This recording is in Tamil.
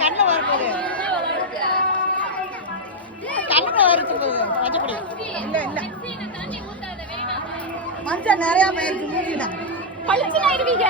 கண்ணில் வரப்போகுது கண்ணில் வருது மஞ்சப்படி இல்லை இல்லை மஞ்சள் நிறையா போயிருக்கு மூடினா பழிச்சுனா இருவீங்க